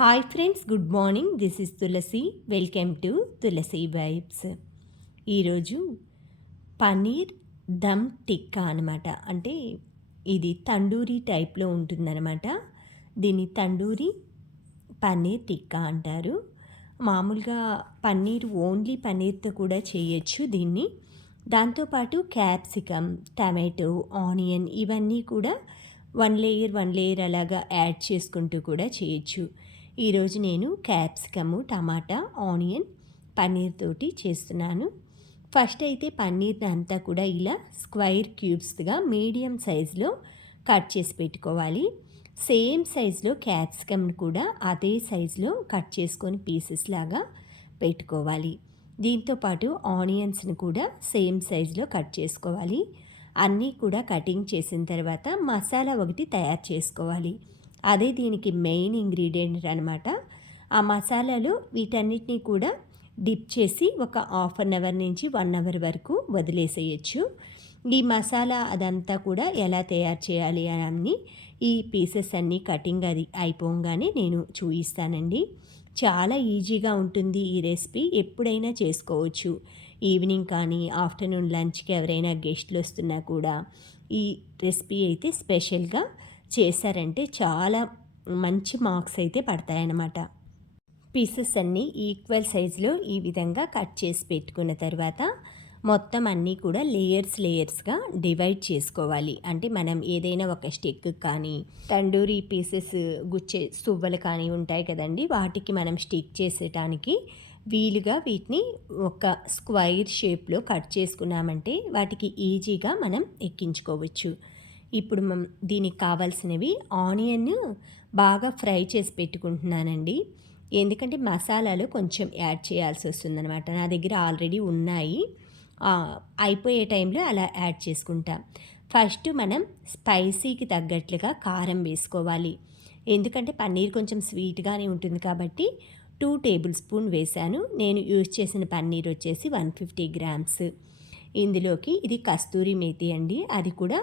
Hi friends, good morning. This is Tulasi. Welcome to Tulasi vibes. ఈరోజు పన్నీర్ దమ్ టిక్కా అనమాట. అంటే ఇది తండూరి టైప్లో ఉంటుందన్నమాట. దీన్ని తండూరి పన్నీర్ టిక్కా అంటారు. మామూలుగా పన్నీర్ ఓన్లీ పన్నీర్తో కూడా చేయొచ్చు దీన్ని. దాంతోపాటు క్యాప్సికమ్, టమాటో, ఆనియన్ ఇవన్నీ కూడా వన్ లేయర్ అలాగా యాడ్ చేసుకుంటూ కూడా చేయొచ్చు. ఈరోజు నేను క్యాప్సికము, టమాటా, ఆనియన్, పన్నీర్ తోటి చేస్తున్నాను. ఫస్ట్ అయితే పన్నీర్ని అంతా కూడా ఇలా స్క్వైర్ క్యూబ్స్గా మీడియం సైజులో కట్ చేసి పెట్టుకోవాలి. సేమ్ సైజులో క్యాప్సికమ్ని కూడా అదే సైజులో కట్ చేసుకొని పీసెస్ లాగా పెట్టుకోవాలి. దీంతోపాటు ఆనియన్స్ని కూడా సేమ్ సైజులో కట్ చేసుకోవాలి. అన్నీ కూడా కటింగ్ చేసిన తర్వాత మసాలా ఒకటి తయారు చేసుకోవాలి. అదే దీనికి మెయిన్ ఇంగ్రీడియంట్ అనమాట. ఆ మసాలాలో వీటన్నిటినీ కూడా డిప్ చేసి ఒక హాఫ్ అన్ అవర్ నుంచి 1 అవర్ వరకు వదిలేసేయచ్చు. ఈ మసాలా అదంతా కూడా ఎలా తయారు చేయాలి అని ఈ పీసెస్ అన్నీ కటింగ్ అది అయిపోగానే నేను చూపిస్తానండి. చాలా ఈజీగా ఉంటుంది ఈ రెసిపీ. ఎప్పుడైనా చేసుకోవచ్చు. ఈవినింగ్ కానీ ఆఫ్టర్నూన్ లంచ్కి ఎవరైనా గెస్ట్లు వస్తున్నా కూడా ఈ రెసిపీ అయితే స్పెషల్గా చేశారంటే చాలా మంచి మార్క్స్ అయితే పడతాయన్నమాట. పీసెస్ అన్నీ ఈక్వల్ సైజులో ఈ విధంగా కట్ చేసి పెట్టుకున్న తర్వాత మొత్తం అన్నీ కూడా లేయర్స్గా డివైడ్ చేసుకోవాలి. అంటే మనం ఏదైనా ఒక స్టిక్ కానీ తండూరి పీసెస్ గుచ్చే సువ్వలు కానీ ఉంటాయి కదండి, వాటికి మనం స్టిక్ చేసేటానికి వీలుగా వీటిని ఒక స్క్వైర్ షేప్లో కట్ చేసుకున్నామంటే వాటికి ఈజీగా మనం ఎక్కించుకోవచ్చు. ఇప్పుడు దీనికి కావాల్సినవి ఆనియన్ బాగా ఫ్రై చేసి పెట్టుకుంటున్నానండి. ఎందుకంటే మసాలాలు కొంచెం యాడ్ చేయాల్సి వస్తుందన్నమాట. నా దగ్గర ఆల్రెడీ ఉన్నాయి. అయిపోయే టైంలో అలా యాడ్ చేసుకుంటా. ఫస్ట్ మనం స్పైసీకి తగ్గట్లుగా కారం వేసుకోవాలి. ఎందుకంటే పన్నీర్ కొంచెం స్వీట్గానే ఉంటుంది కాబట్టి 2 టేబుల్ స్పూన్ వేశాను. నేను యూజ్ చేసిన పన్నీర్ వచ్చేసి 150 గ్రామ్స్. ఇందులోకి ఇది కస్తూరి మేతి అండి, అది కూడా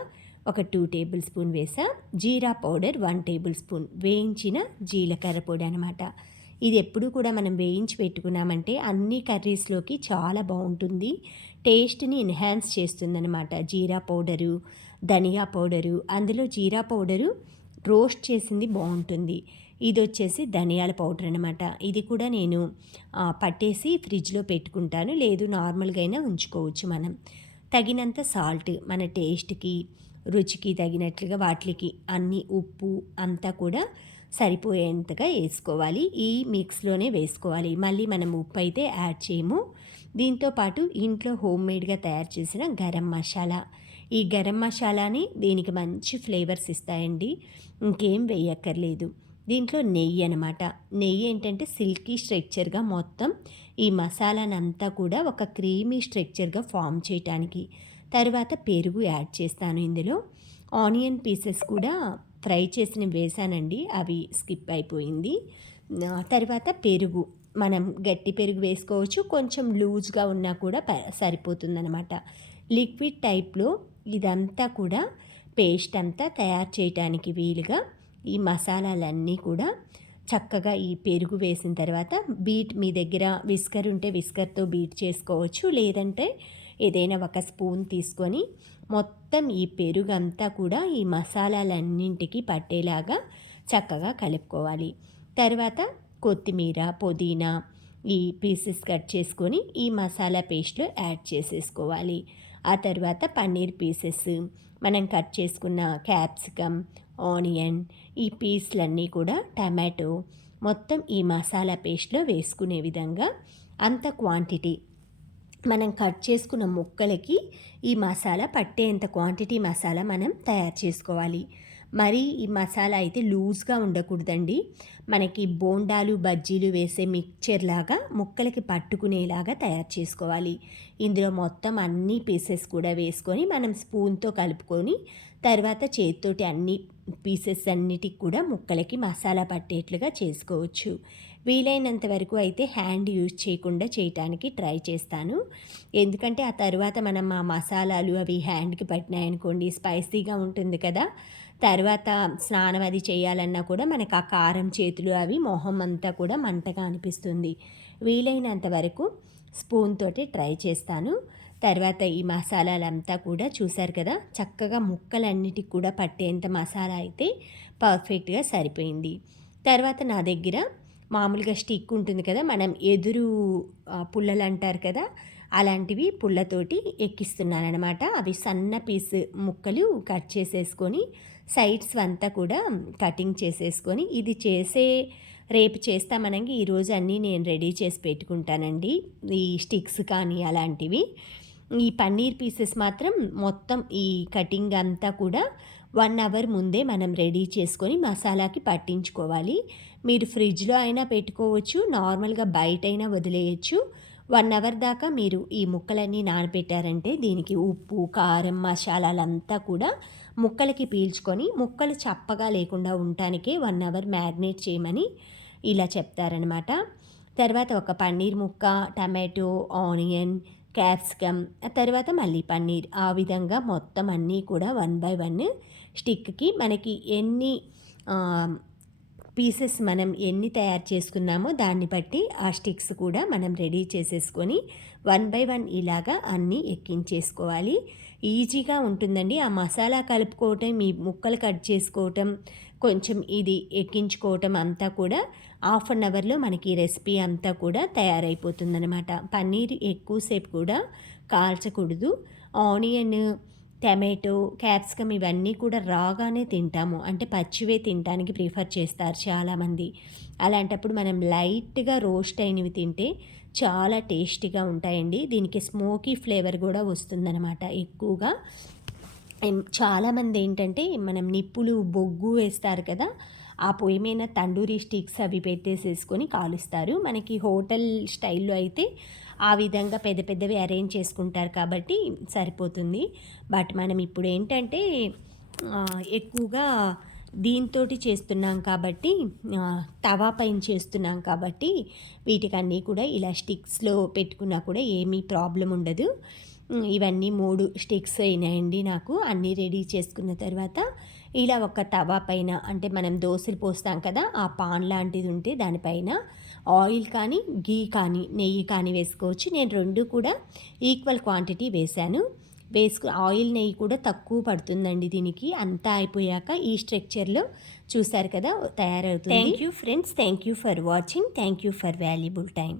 ఒక 2 టేబుల్ స్పూన్ వేసా. జీరా పౌడర్ 1 టేబుల్ స్పూన్, వేయించిన జీలకర్ర పొడి అనమాట. ఇది ఎప్పుడు కూడా మనం వేయించి పెట్టుకున్నామంటే అన్ని కర్రీస్లోకి చాలా బాగుంటుంది, టేస్ట్ని ఎన్హాన్స్ చేస్తుందన్నమాట. జీరా పౌడరు, ధనియా పౌడరు, అందులో జీరా పౌడరు రోస్ట్ చేసింది బాగుంటుంది. ఇది వచ్చేసి ధనియాల పౌడర్ అనమాట. ఇది కూడా నేను పట్టేసి ఫ్రిడ్జ్లో పెట్టుకుంటాను, లేదు నార్మల్గా అయినా ఉంచుకోవచ్చు మనం. తగినంత సాల్ట్, మన టేస్ట్కి రుచికి తగినట్లుగా వాటికి అన్ని ఉప్పు అంతా కూడా సరిపోయేంతగా వేసుకోవాలి. ఈ మిక్స్లోనే వేసుకోవాలి, మళ్ళీ మనం ఉప్పు అయితే యాడ్ చేయము. దీంతోపాటు ఇంట్లో హోమ్మేడ్గా తయారు చేసిన గరం మసాలా, ఈ గరం మసాలాని దీనికి మంచి ఫ్లేవర్స్ ఇస్తాయండి. ఇంకేం వేయక్కర్లేదు. దీంట్లో నెయ్యి అనమాట. నెయ్యి ఏంటంటే సిల్కీ స్ట్రక్చర్గా మొత్తం ఈ మసాలానంతా కూడా ఒక క్రీమీ స్ట్రక్చర్గా ఫామ్ చేయటానికి. తర్వాత పెరుగు యాడ్ చేస్తాను ఇందులో. ఆనియన్ పీసెస్ కూడా ఫ్రై చేసిన వేసానండి, అవి స్కిప్ అయిపోయింది. తర్వాత పెరుగు మనం గట్టి పెరుగు వేసుకోవచ్చు, కొంచెం లూజ్గా ఉన్నా కూడా సరిపోతుందన్నమాట. లిక్విడ్ టైప్లో ఇదంతా కూడా పేస్ట్ అంతా తయారు చేయడానికి వీలుగా ఈ మసాలాలన్నీ కూడా చక్కగా ఈ పెరుగు వేసిన తర్వాత మీ దగ్గర విస్కర్ ఉంటే విస్కర్తో బీట్ చేసుకోవచ్చు, లేదంటే ఏదైనా ఒక స్పూన్ తీసుకొని మొత్తం ఈ పెరుగు అంతా కూడా ఈ మసాలాలన్నింటికి పట్టేలాగా చక్కగా కలుపుకోవాలి. తర్వాత కొత్తిమీర, పుదీనా ఈ పీసెస్ కట్ చేసుకొని ఈ మసాలా పేస్ట్లో యాడ్ చేసేసుకోవాలి. ఆ తర్వాత పన్నీర్ పీసెస్, మనం కట్ చేసుకున్న క్యాప్సికమ్, ఆనియన్, ఈ పీస్లన్నీ కూడా టమాటో మొత్తం ఈ మసాలా పేస్ట్లో వేసుకునే విధంగా అంత క్వాంటిటీ మనం కట్ చేసుకున్న ముక్కలకి ఈ మసాలా పట్టేంత క్వాంటిటీ మసాలా మనం తయారు చేసుకోవాలి. మరి ఈ మసాలా అయితే లూజ్గా ఉండకూడదండి. మనకి బోండాలు, బజ్జీలు వేసే మిక్చర్ లాగా ముక్కలకి పట్టుకునేలాగా తయారు చేసుకోవాలి. ఇందులో మొత్తం అన్ని పీసెస్ కూడా వేసుకొని మనం స్పూన్తో కలుపుకొని తర్వాత చేతితోటి అన్ని పీసెస్ అన్నిటికి కూడా ముక్కలకి మసాలా పట్టేట్లుగా చేసుకోవచ్చు. వీలైనంత వరకు అయితే హ్యాండ్ యూజ్ చేయకుండా చేయటానికి ట్రై చేస్తాను. ఎందుకంటే ఆ తర్వాత మనం ఆ మసాలాలు అవి హ్యాండ్కి పట్టినాయనుకోండి స్పైసీగా ఉంటుంది కదా, తర్వాత స్నానం అది చేయాలన్నా కూడా మనకు ఆ కారం చేతులు అవి మొహం అంతా కూడా మంటగా అనిపిస్తుంది. వీలైనంత వరకు స్పూన్ తోటి ట్రై చేస్తాను. తర్వాత ఈ మసాలాలంతా కూడా చూసారు కదా, చక్కగా ముక్కలన్నిటికి కూడా పట్టేంత మసాలా అయితే పర్ఫెక్ట్గా సరిపోయింది. తర్వాత నా దగ్గర మామూలుగా స్టిక్ ఉంటుంది కదా, మనం ఎదురు పుల్లలు అంటారు కదా, అలాంటివి పుల్లతోటి ఎక్కిస్తున్నానమాట. అవి సన్న పీస్ ముక్కలు కట్ చేసేసుకొని సైడ్స్ అంతా కూడా కటింగ్ చేసేసుకొని, ఇది రేపు చేస్తామనగా ఈరోజు అన్నీ నేను రెడీ చేసి పెట్టుకుంటానండి. ఈ స్టిక్స్ కానీ అలాంటివి. ఈ పన్నీర్ పీసెస్ మాత్రం మొత్తం ఈ కటింగ్ అంతా కూడా 1 అవర్ ముందే మనం రెడీ చేసుకొని మసాలాకి పట్టించుకోవాలి. మీరు ఫ్రిడ్జ్లో అయినా పెట్టుకోవచ్చు, నార్మల్గా బయటైనా వదిలేయచ్చు. 1 అవర్ దాకా మీరు ఈ ముక్కలన్నీ నానబెట్టారంటే దీనికి ఉప్పు, కారం, మసాలాలంతా కూడా ముక్కలకి పీల్చుకొని ముక్కలు చప్పగా లేకుండా ఉండటానికే 1 అవర్ మ్యారినేట్ చేయమని ఇలా చెప్తారనమాట. తర్వాత ఒక పన్నీర్ ముక్క, టమాటో, ఆనియన్, క్యాప్సికమ్, ఆ తర్వాత మళ్ళీ పన్నీర్, ఆ విధంగా మొత్తం అన్నీ కూడా 1 బై 1 స్టిక్కి మనకి ఎన్ని పీసెస్ మనం ఎన్ని తయారు చేసుకున్నామో దాన్ని బట్టి ఆ స్టిక్స్ కూడా మనం రెడీ చేసేసుకొని 1 బై 1 ఇలాగా అన్నీ ఎక్కించేసుకోవాలి. ఈజీగా ఉంటుందండి. ఆ మసాలా కలుపుకోవటం, ఈ ముక్కలు కట్ చేసుకోవటం, కొంచెం ఇది ఎక్కించుకోవటం అంతా కూడా 1/2 అవర్లో మనకి రెసిపీ అంతా కూడా తయారైపోతుందనమాట. పన్నీర్ ఎక్కువసేపు కూడా కాల్చకూడదు. ఆనియన్, టమాటో, క్యాప్సికమ్ ఇవన్నీ కూడా రాగానే తింటాము. అంటే పచ్చివే తినడానికి ప్రిఫర్ చేస్తారు చాలామంది. అలాంటప్పుడు మనం లైట్గా రోస్ట్ అయినవి తింటే చాలా టేస్టీగా ఉంటాయండి. దీనికి స్మోకీ ఫ్లేవర్ కూడా వస్తుందన్నమాట ఎక్కువగా. చాలామంది ఏంటంటే మనం నిప్పులు, బొగ్గు వేస్తారు కదా, ఆ పొయ్యి మీద తండూరి స్టిక్స్ అవి పెట్టేసేసుకొని కాలుస్తారు. మనకి హోటల్ స్టైల్లో అయితే ఆ విధంగా పెద్ద పెద్దవి అరేంజ్ చేసుకుంటారు కాబట్టి సరిపోతుంది. బట్ మనం ఇప్పుడు ఏంటంటే ఎక్కువగా దీంతోటి చేస్తున్నాం కాబట్టి, తవా పైన చేస్తున్నాం కాబట్టి వీటికన్నీ కూడా ఇలా స్టిక్స్లో పెట్టుకున్నా కూడా ఏమీ ప్రాబ్లం ఉండదు. ఇవన్నీ 3 స్టిక్స్ అయినాయండి నాకు. అన్నీ రెడీ చేసుకున్న తర్వాత ఇలా ఒక తవా పైన, అంటే మనం దోశలు పోస్తాం కదా, ఆ పాన్ లాంటిది ఉంటే దానిపైన ఆయిల్ కానీ, గీ కానీ, నెయ్యి కానీ వేసుకోవచ్చు. నేను 2 కూడా ఈక్వల్ క్వాంటిటీ వేశాను. ఆయిల్, నెయ్యి కూడా తక్కువ పడుతుందండి దీనికి. అంతా అయిపోయాక ఈ స్ట్రక్చర్లో చూసారు కదా తయారవుతుంది. Thank you friends. Thank you for watching. Thank you for valuable time.